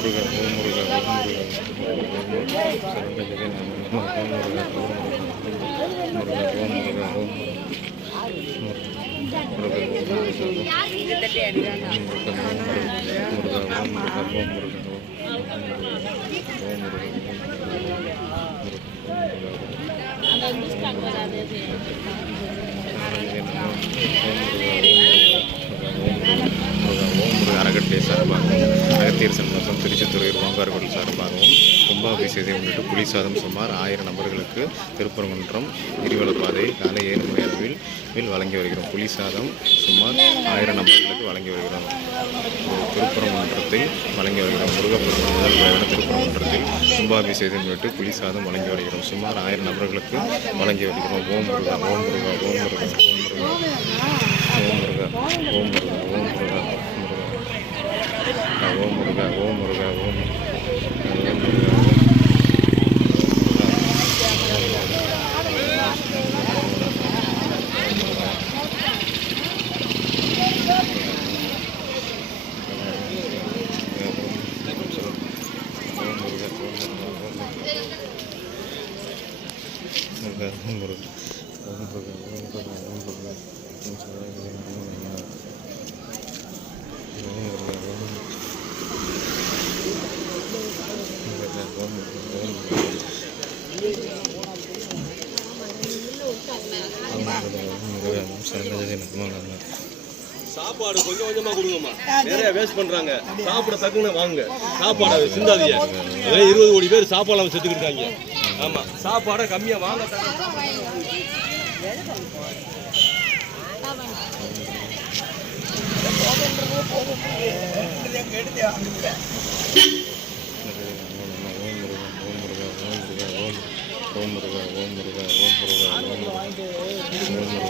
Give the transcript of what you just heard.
முருகா ஓம் முருகா ஓம் முருகா சரவண ஜெகன் ஓம் முருகா ஓம் முருகா ஓம் முருகா ஓம் முருகா அறக்கட்டளை சார்பாகவும் அகத்தியர் சன்மாசம் திருச்செந்தூர் ஓங்காரகோவில் சார்பாகவும் கும்பாபிஷேகத்தை முன்னிட்டு புலிசாதம் சுமார் 1000 நபர்களுக்கு திருப்பரங்குன்றம் கிரிவல பாதை காலை 7 மணி அளவில் வழங்கி வருகிறோம். புலிசாதம் சுமார் 1000 நபர்களுக்கு வழங்கி வருகிறோம். திருப்பரங்குன்றத்தில் வழங்கி வருகிறோம். முருகப்பெருமான் முதல் முறையான திருப்பரங்குன்றத்தில் கும்பாபிஷேகத்தை முன்னிட்டு புலிசாதம் வழங்கி வருகிறோம். சுமார் 1000 நபர்களுக்கு வழங்கி வருகிறோம். ஓம் முருகா ஓம் முருகா ஓம் முருகா ஓம் முருகா ஓம் முருகா ஓம் முருகா ஓம் முருகா ஓம் முருகா ஓம் சாப்பாடு கொஞ்சம் கொஞ்சமா கொடுங்கம்மா. நிறைய வேஸ்ட் பண்றாங்க. சாப்பிட தக்குன்னு வாங்க. சாப்பாடு சிந்தாதீங்க. 20 கோடி பேர் சாப்பாடு செத்துக்கிட்டு இருக்காங்க. ஆமா, சாப்பாடை கம்மியா வாங்க. ஓம் முருகா ஓம் முருகா ஓம் முருகா ஓம் முருகா ஓம் முருகா ஓம் முருகா